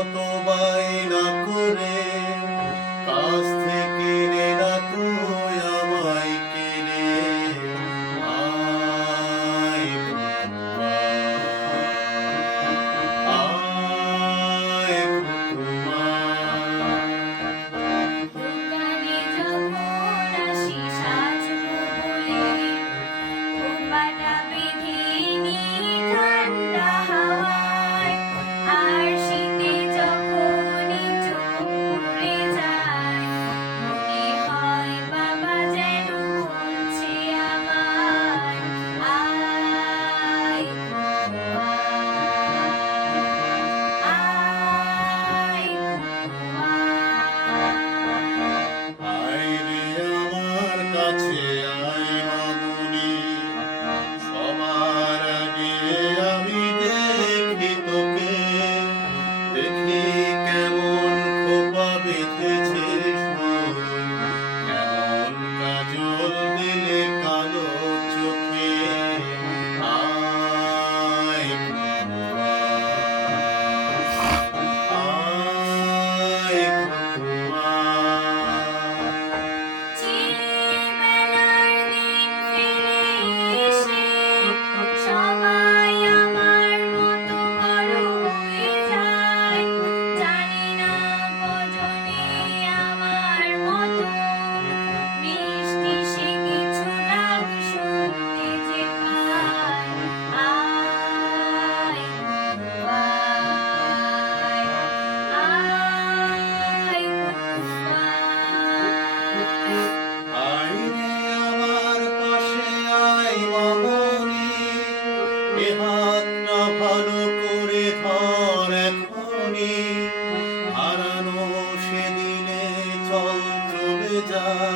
কত বায়না করে, কাছ থেকে নে না তুই আমায় কেড়ে। আয় বন্ধুয়া, আয় বন্ধুয়া। দোকানে যখন আসি সাজবো বলে, খোঁপাটা বেঁধে নিই ঠান্ডা হাওয়ায়। আর শীতে যখনই চোখ পুড়ে যায়, মনে হয় বাবা যেন বলছে আমায়, আয় বন্ধুয়া, আয় বন্ধুয়া। আয় রে আমার কাছে আয় মামুনি, সবার আগে আমি দেখি তোকে। দেখি কেমন খোপা বেঁধেছিস তুই, কেমন কাজল দিলে কালো চোখে। আয় বন্ধুয়া, আয় বন্ধুয়া। ছেলেবেলার দিন ফিরে এসে সবাই আমার মতো বড় হয়ে যায়। জানি না কজনে আমার মতো মিষ্টি সে কিছু ডাক শুনতে যে পায়। আয় বন্ধুয়া, আয় বন্ধুয়া। আয় রে আমার পাশে আয় মামনি, এ হাতটা ভালো করে ধর এখনি। হারানো সেদিনে চল চলে যায়।